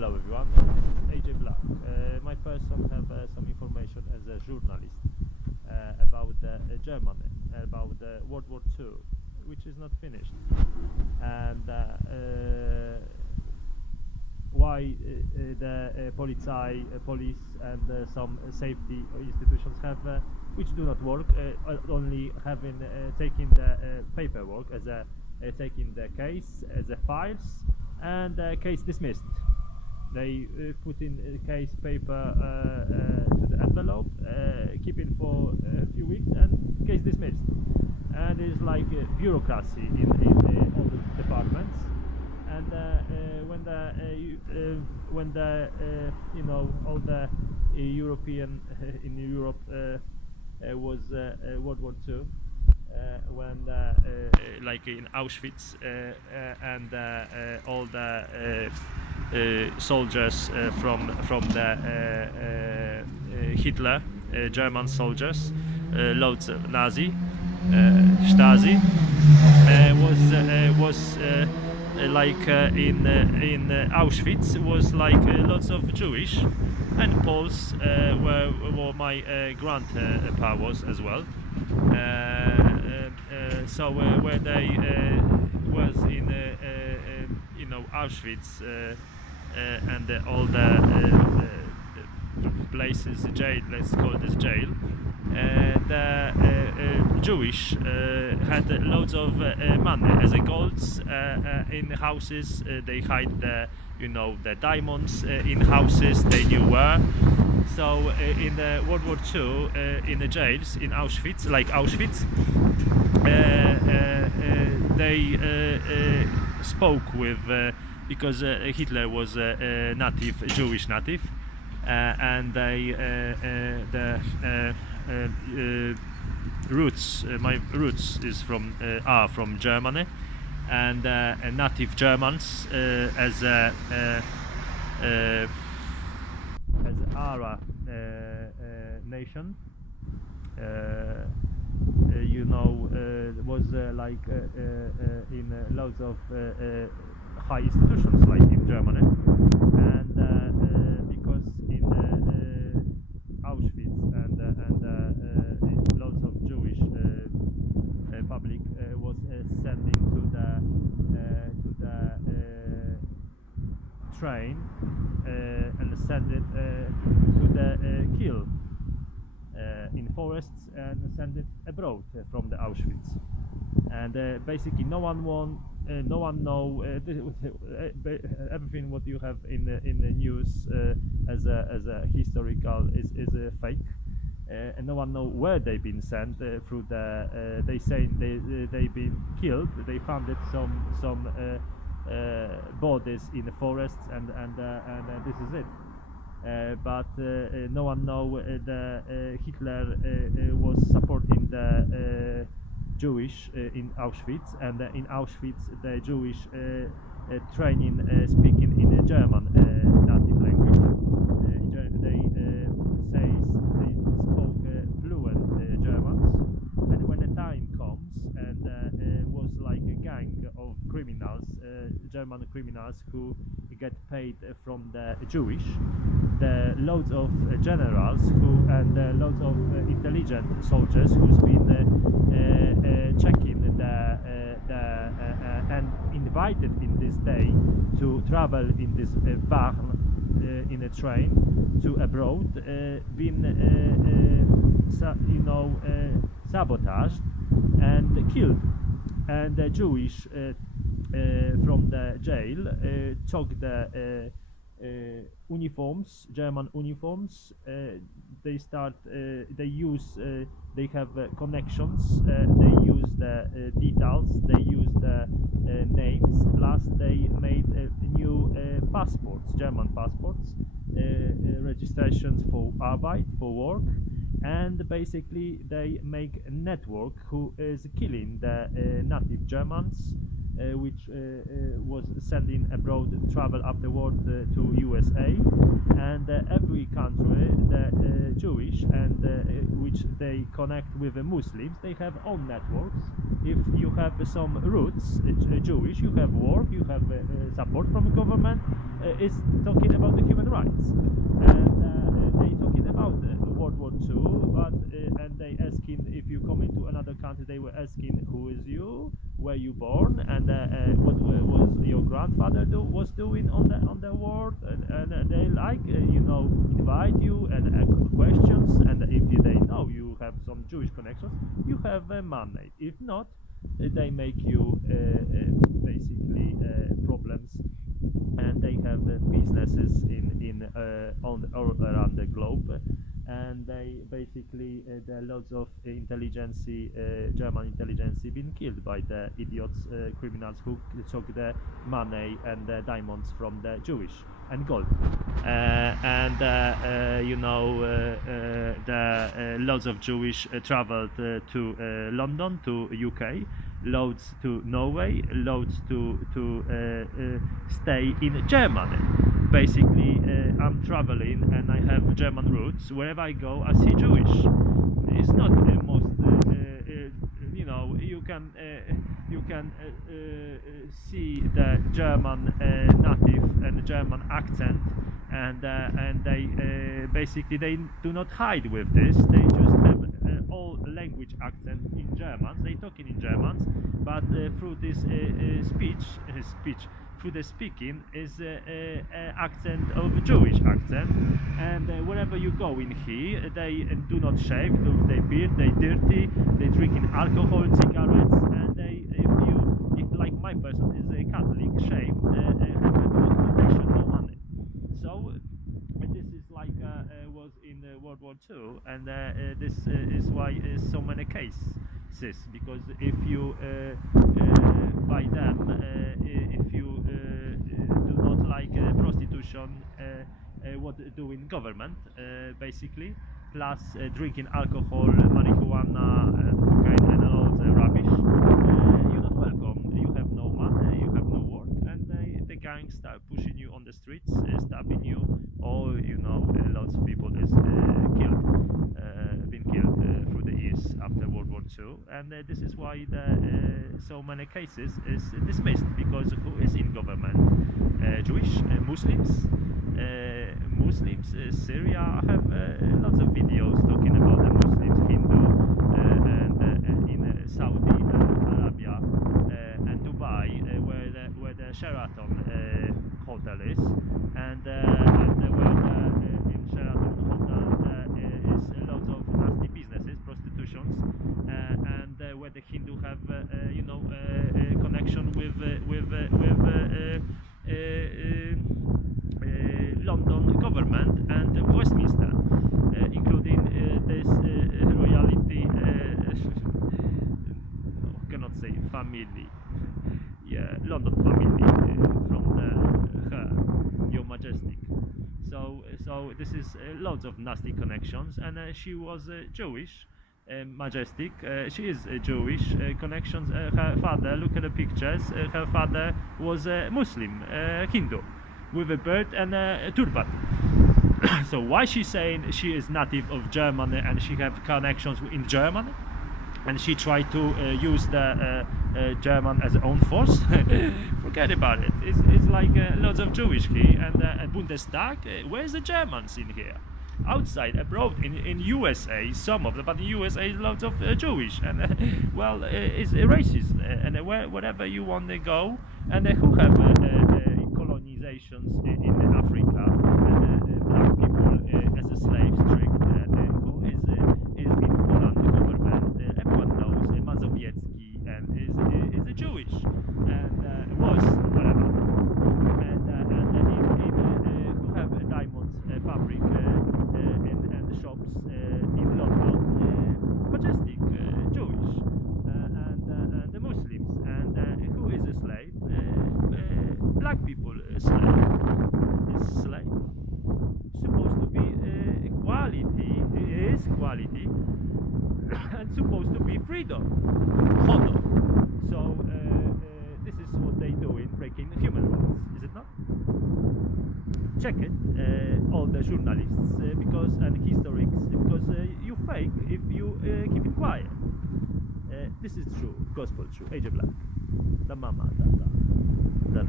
Hello everyone, this is AJ Black. My person have some information as a journalist about Germany, about World War II, which is not finished, and why the police and some safety institutions have which do not work, only having taking the paperwork as a taking the case as a files and case dismissed. They put in a case paper to the envelope, keep it for a few weeks, and case dismissed. And it's like bureaucracy in all the departments. And when the you know, all the European in Europe was World War II, when like in Auschwitz and all the soldiers from the Hitler, German soldiers, loads of Nazi, Stasi, was like in Auschwitz was like lots of Jewish and Poles were my grandpa was as well. So when they was in you know, Auschwitz and all the places, jail, let's call this jail, the Jewish had loads of money as a golds in houses. They hide the, you know, the diamonds in houses they knew where. So in the World War II, in the jails in Auschwitz, like Auschwitz, they spoke with because Hitler was a native, Jewish native, and they roots, my roots is from are from Germany, and native Germans as Ara nation, you know, was like in loads of high institutions like in Germany, and because in Auschwitz and loads of Jewish public was sending to the train and send it to the kill in forests and send it abroad from the Auschwitz. And basically no one know everything what you have in the news as a historical is fake, and no one know where they've been sent through the they say they've been killed. They found it some bodies in the forests, and this is it. But no one know the Hitler was supporting the Jewish in Auschwitz, and in Auschwitz the Jewish training speaking in German native language. They spoke fluent Germans, and when the time comes and was like a gang of criminals, German criminals who get paid from the Jewish, the loads of generals who and loads of intelligent soldiers who's been checking and invited in this day to travel in this van in a train to abroad, been you know, sabotaged and killed, and the Jewish from the jail took the uniforms, German uniforms. They start, they use, they have connections, they use the details, they use the names, plus they made new passports, German passports, registrations for Arbeit, for work, and basically they make a network who is killing the native Germans which was sending abroad travel afterward to USA, and every country, the Jewish and which they connect with the Muslims, they have own networks. If you have some roots Jewish, you have work, you have support from the government. It's talking about the human rights, and they talking about World War II, but and they asking if you come into another country, they were asking who is you, where you born, and what was your grandfather was doing on the world, and they like invite you and questions, and if they know you have some Jewish connections, you have money. If not, they make you basically problems, and they have businesses in all around the globe, and they basically there are lots of intelligence, German intelligence, been killed by the idiots, criminals who took the money and the diamonds from the Jewish and gold, lots of Jewish traveled to London, to UK, loads to Norway, loads to stay in Germany. Basically, I'm traveling and I have German roots. Wherever I go, I see Jewish. It's not the most, you can see the German native and German accent, and they basically they do not hide with this. They just have all language accent in German. They talking in Germans, but through this speech. Through the speaking is accent of Jewish accent, and wherever you go in here, they do not shave, they beard, they dirty, they drinking alcohol, cigarettes, and they, if like my person is a Catholic, shaved, have no accommodation, no money. So this is like was in World War II, and this is why so many cases, because if you by them, if you do not like prostitution, what doing government basically, plus drinking alcohol, marijuana, cocaine, and all the rubbish, you're not welcome. You have no money, you have no work, and the gang start pushing you on the streets, stabbing you, or lots of people is been killed through the years after World War II, and this is why so many cases is dismissed, because who is in government? Jewish, Muslims, Syria. I have lots of videos talking about the Muslims, Hindu, and in Saudi Arabia and Dubai, where the Sheraton hotel is, and where in Sheraton hotel is lots of nasty businesses, prostitutions, and where the Hindu have connection with London government and Westminster, including this royalty, cannot say family, London family from her, Your Majestic. So this is lots of nasty connections, and she was Jewish. Majestic, she is Jewish connections. Her father, look at the pictures, her father was Muslim, Hindu, with a beard and a turban. So why she saying she is native of Germany and she have connections in Germany, and she tried to use the German as her own force? Forget about it. It's like lots of Jewish here, and Bundestag, where's the Germans in here? Outside, abroad, in USA, some of them, but in USA lots of Jewish, and it's racist, and wherever you want to go, and who have colonizations in Africa, and black people as a slaves tricked, and who is in Poland government, everyone knows, Mazowiecki, and is a Jewish, and was whatever, and who have a diamonds fabric and shops in London, Majestic, Jewish, and the Muslims, and who is a slave? Black people, slave. Is slave supposed to be equality? Is equality and supposed to be freedom, honor. So this is breaking human rights, is it not? Check it, all the journalists, because and historians, because you fake if you keep it quiet. This is true, gospel true. AJ Black, the mama, the